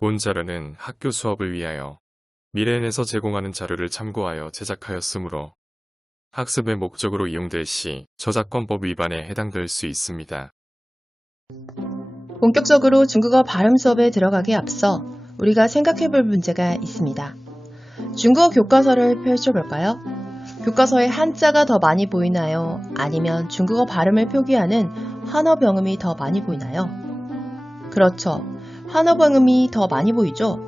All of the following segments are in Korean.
본 자료는 학교 수업을 위하여 미래엔에서 제공하는 자료를 참고하여 제작하였으므로 학습의 목적으로 이용될 시 저작권법 위반에 해당될 수 있습니다. 본격적으로 중국어 발음 수업에 들어가기에 앞서 우리가 생각해볼 문제가 있습니다. 중국어 교과서를 펼쳐볼까요? 교과서에 한자가 더 많이 보이나요? 아니면 중국어 발음을 표기하는 한어병음이 더 많이 보이나요? 그렇죠. 한어병음이 더 많이 보이죠?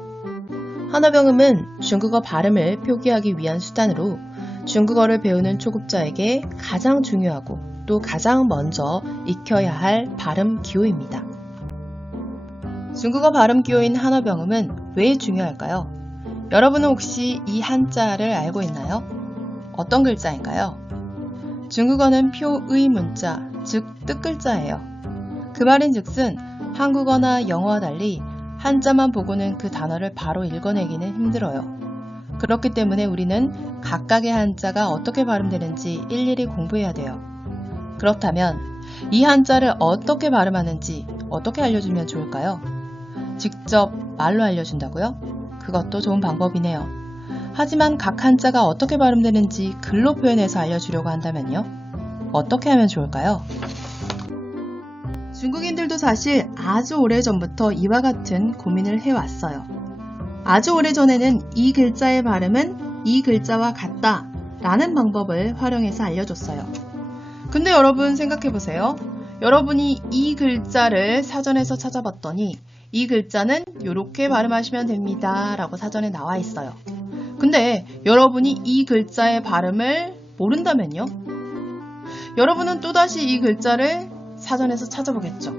한어병음은 중국어 발음을 표기하기 위한 수단으로 중국어를 배우는 초급자에게 가장 중요하고 또 가장 먼저 익혀야 할 발음 기호입니다. 중국어 발음 기호인 한어병음은 왜 중요할까요? 여러분은 혹시 이 한자를 알고 있나요? 어떤 글자인가요? 중국어는 표의 문자, 즉 뜻글자예요. 그 말인즉슨 한국어나 영어와 달리 한자만 보고는 그 단어를 바로 읽어내기는 힘들어요. 그렇기 때문에 우리는 각각의 한자가 어떻게 발음되는지 일일이 공부해야 돼요. 그렇다면 이 한자를 어떻게 발음하는지 어떻게 알려주면 좋을까요? 직접 말로 알려준다고요? 그것도 좋은 방법이네요. 하지만 각 한자가 어떻게 발음되는지 글로 표현해서 알려주려고 한다면요? 어떻게 하면 좋을까요? 중국인들도 사실 아주 오래전부터 이와 같은 고민을 해왔어요. 아주 오래전에는 이 글자의 발음은 이 글자와 같다 라는 방법을 활용해서 알려줬어요. 근데 여러분 생각해보세요. 여러분이 이 글자를 사전에서 찾아봤더니 이 글자는 이렇게 발음하시면 됩니다 라고 사전에 나와 있어요. 근데 여러분이 이 글자의 발음을 모른다면요? 여러분은 또다시 이 글자를 사전에서 찾아보겠죠.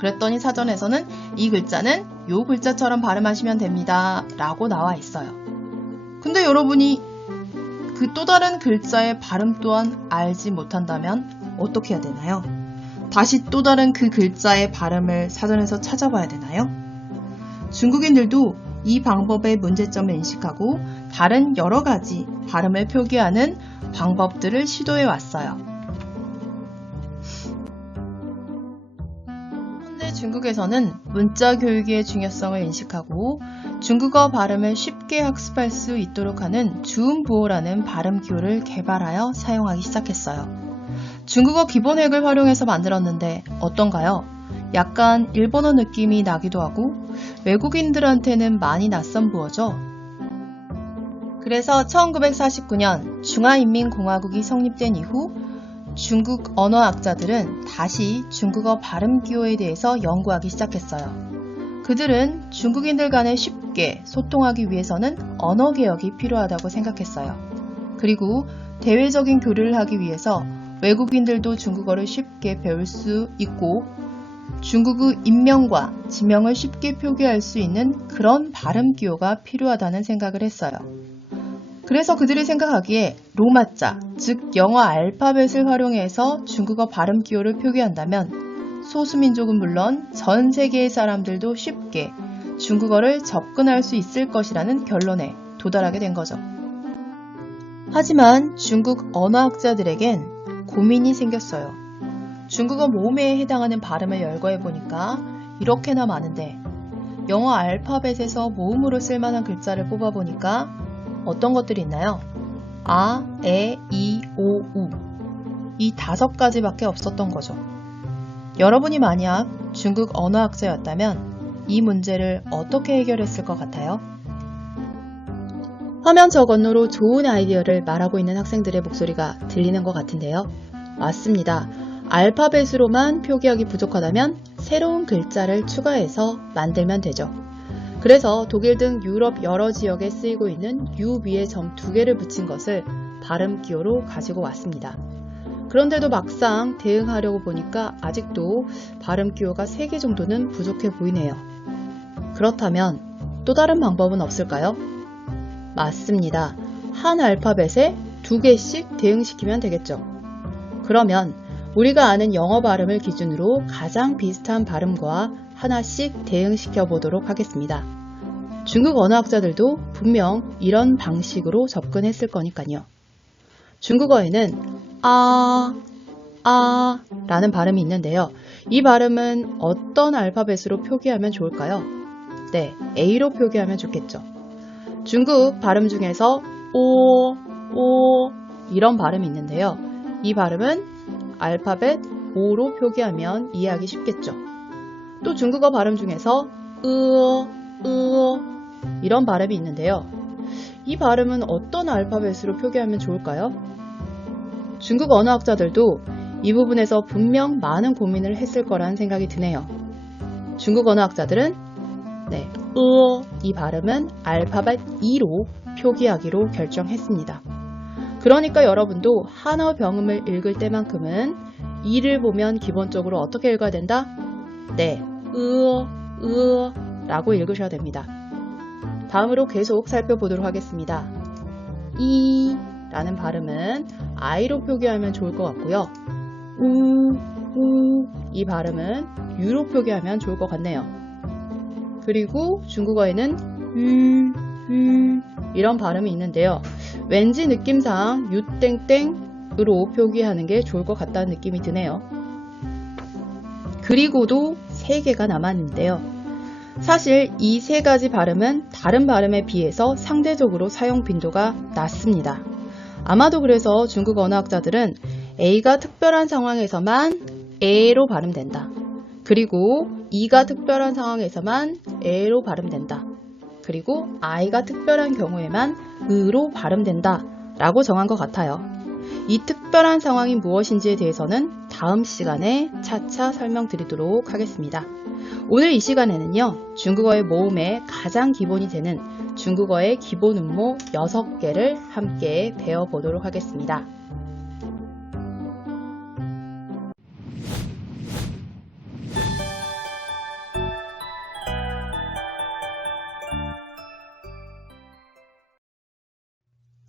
그랬더니 사전에서는 이 글자는 이 글자처럼 발음하시면 됩니다 라고 나와 있어요. 근데 여러분이 그 또 다른 글자의 발음 또한 알지 못한다면 어떻게 해야 되나요? 다시 또 다른 그 글자의 발음을 사전에서 찾아봐야 되나요? 중국인들도 이 방법의 문제점을 인식하고 다른 여러 가지 발음을 표기하는 방법들을 시도해 왔어요. 현재 중국에서는 문자 교육의 중요성을 인식하고 중국어 발음을 쉽게 학습할 수 있도록 하는 주음부호라는 발음 기호를 개발하여 사용하기 시작했어요. 중국어 기본획을 활용해서 만들었는데 어떤가요? 약간 일본어 느낌이 나기도 하고 외국인들한테는 많이 낯선 부호죠. 그래서 1949년 중화인민공화국이 성립된 이후 중국 언어학자들은 다시 중국어 발음 기호에 대해서 연구하기 시작했어요. 그들은 중국인들 간에 쉽게 소통하기 위해서는 언어 개혁이 필요하다고 생각했어요. 그리고 대외적인 교류를 하기 위해서 외국인들도 중국어를 쉽게 배울 수 있고 중국의 인명과 지명을 쉽게 표기할 수 있는 그런 발음 기호가 필요하다는 생각을 했어요. 그래서 그들이 생각하기에 로마자, 즉 영어 알파벳을 활용해서 중국어 발음 기호를 표기한다면 소수민족은 물론 전 세계의 사람들도 쉽게 중국어를 접근할 수 있을 것이라는 결론에 도달하게 된 거죠. 하지만 중국 언어학자들에겐 고민이 생겼어요. 중국어 모음에 해당하는 발음을 열거해보니까 이렇게나 많은데 영어 알파벳에서 모음으로 쓸만한 글자를 뽑아보니까 어떤 것들이 있나요? 아, 에, 이, 오, 우 이 5가지밖에 없었던 거죠. 여러분이 만약 중국 언어학자였다면 이 문제를 어떻게 해결했을 것 같아요? 화면 저건으로 좋은 아이디어를 말하고 있는 학생들의 목소리가 들리는 것 같은데요. 맞습니다. 알파벳으로만 표기하기 부족하다면 새로운 글자를 추가해서 만들면 되죠. 그래서 독일 등 유럽 여러 지역에 쓰이고 있는 U 위에 점 2개를 붙인 것을 발음 기호로 가지고 왔습니다. 그런데도 막상 대응하려고 보니까 아직도 발음 기호가 3개 정도는 부족해 보이네요. 그렇다면 또 다른 방법은 없을까요? 맞습니다. 한 알파벳에 2개씩 대응시키면 되겠죠. 그러면 우리가 아는 영어 발음을 기준으로 가장 비슷한 발음과 하나씩 대응시켜 보도록 하겠습니다. 중국 언어학자들도 분명 이런 방식으로 접근했을 거니까요. 중국어에는 라는 발음이 있는데요. 이 발음은 어떤 알파벳으로 표기하면 좋을까요? 네, A로 표기하면 좋겠죠. 중국 발음 중에서 오, 오 이런 발음이 있는데요. 이 발음은 알파벳 O로 표기하면 이해하기 쉽겠죠. 또 중국어 발음 중에서 이런 발음이 있는데요. 이 발음은 어떤 알파벳으로 표기하면 좋을까요? 중국 언어학자들도 이 부분에서 분명 많은 고민을 했을 거란 생각이 드네요. 중국 언어학자들은 이 발음은 알파벳 E로 표기하기로 결정했습니다. 그러니까 여러분도 한어 병음을 읽을 때만큼은 E를 보면 기본적으로 어떻게 읽어야 된다? 네, 라고 읽으셔야 됩니다. 다음으로 계속 살펴보도록 하겠습니다. 이 라는 발음은 I로 표기하면 좋을 것 같고요. 이 발음은 U로 표기하면 좋을 것 같네요. 그리고 중국어에는 이런 발음이 있는데요. 왠지 느낌상 유땡땡으로 표기하는 게 좋을 것 같다는 느낌이 드네요. 그리고도 3개가 남았는데요. 사실 이 3가지 발음은 다른 발음에 비해서 상대적으로 사용 빈도가 낮습니다. 아마도 그래서 중국 언어학자들은 A가 특별한 상황에서만 에로 발음된다. 그리고 E가 특별한 상황에서만 에로 발음된다. 그리고 I가 특별한 경우에만 으로 발음된다 라고 정한 것 같아요. 이 특별한 상황이 무엇인지에 대해서는 다음 시간에 차차 설명드리도록 하겠습니다. 오늘 이 시간에는요, 중국어의 모음의 가장 기본이 되는 중국어의 기본 음모 6개를 함께 배워보도록 하겠습니다.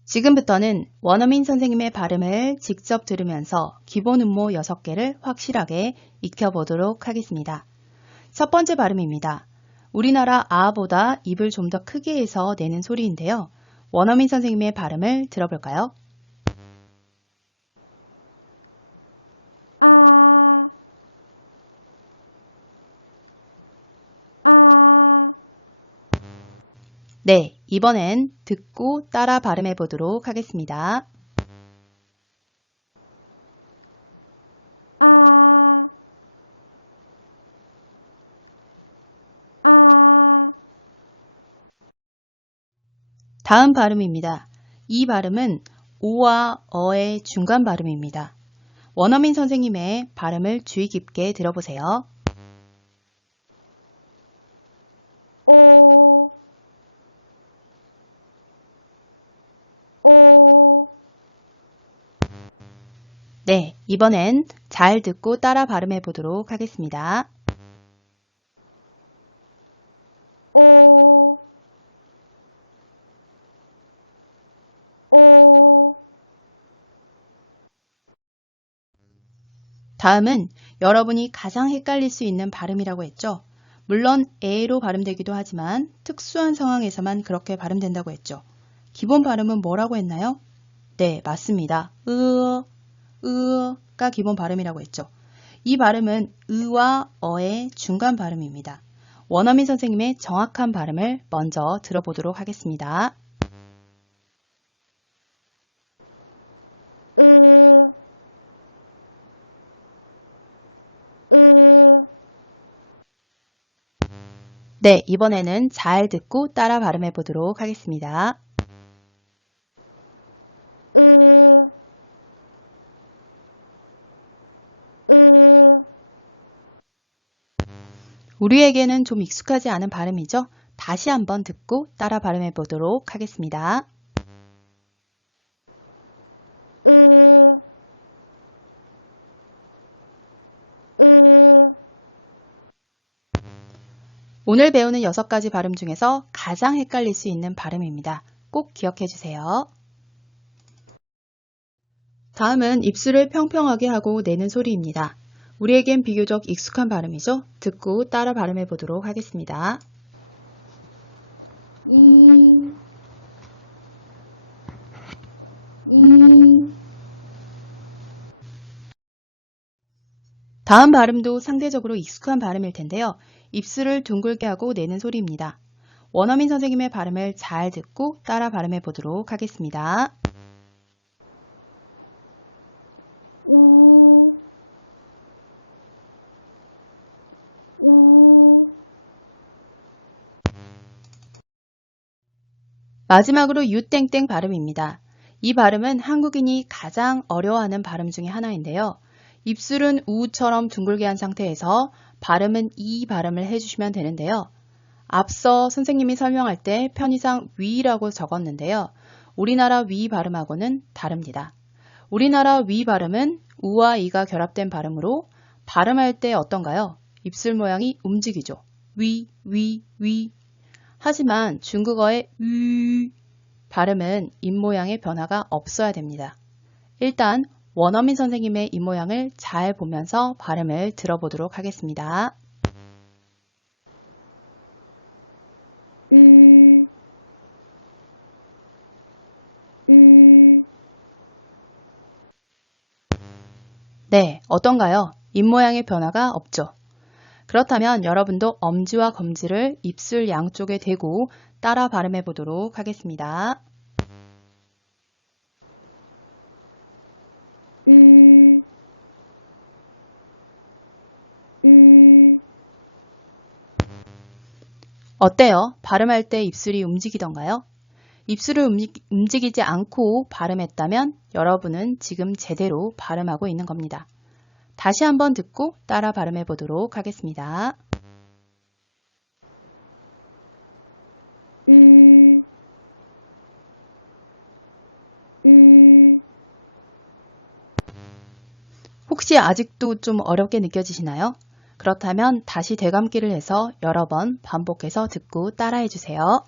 지금부터는 원어민 선생님의 발음을 직접 들으면서 기본 음모 6개를 확실하게 익혀보도록 하겠습니다. 첫 번째 발음입니다. 우리나라 아보다 입을 좀 더 크게 해서 내는 소리인데요. 원어민 선생님의 발음을 들어볼까요? 네, 이번엔 듣고 따라 발음해 보도록 하겠습니다. 다음 발음입니다. 이 발음은 오와 어의 중간 발음입니다. 원어민 선생님의 발음을 주의 깊게 들어보세요. 네, 이번엔 잘 듣고 따라 발음해 보도록 하겠습니다. 다음은 여러분이 가장 헷갈릴 수 있는 발음이라고 했죠. 물론 에로 발음되기도 하지만 특수한 상황에서만 그렇게 발음된다고 했죠. 기본 발음은 뭐라고 했나요? 네, 맞습니다. 가 기본 발음이라고 했죠. 이 발음은 으와 어의 중간 발음입니다. 원어민 선생님의 정확한 발음을 먼저 들어보도록 하겠습니다. 네, 이번에는 잘 듣고 따라 발음해 보도록 하겠습니다. 우리에게는 좀 익숙하지 않은 발음이죠? 다시 한번 듣고 따라 발음해 보도록 하겠습니다. 오늘 배우는 6가지 발음 중에서 가장 헷갈릴 수 있는 발음입니다. 꼭 기억해 주세요. 다음은 입술을 평평하게 하고 내는 소리입니다. 우리에겐 비교적 익숙한 발음이죠? 듣고 따라 발음해 보도록 하겠습니다. 다음 발음도 상대적으로 익숙한 발음일 텐데요. 입술을 둥글게 하고 내는 소리입니다. 원어민 선생님의 발음을 잘 듣고 따라 발음해 보도록 하겠습니다. 마지막으로 유땡땡 발음입니다. 이 발음은 한국인이 가장 어려워하는 발음 중에 하나인데요. 입술은 우처럼 둥글게 한 상태에서 발음은 이 발음을 해주시면 되는데요. 앞서 선생님이 설명할 때 편의상 위라고 적었는데요. 우리나라 위 발음하고는 다릅니다. 우리나라 위 발음은 우와 이가 결합된 발음으로 발음할 때 어떤가요? 입술 모양이 움직이죠. 위, 위, 위. 하지만 중국어의 위 발음은 입모양의 변화가 없어야 됩니다. 일단 원어민 선생님의 입모양을 잘 보면서 발음을 들어보도록 하겠습니다. 네, 어떤가요? 입모양의 변화가 없죠. 그렇다면 여러분도 엄지와 검지를 입술 양쪽에 대고 따라 발음해 보도록 하겠습니다. 어때요? 발음할 때 입술이 움직이던가요? 입술을 움직이지 않고 발음했다면 여러분은 지금 제대로 발음하고 있는 겁니다. 다시 한번 듣고 따라 발음해 보도록 하겠습니다. 혹시 아직도 좀 어렵게 느껴지시나요? 그렇다면 다시 되감기를 해서 여러 번 반복해서 듣고 따라해 주세요.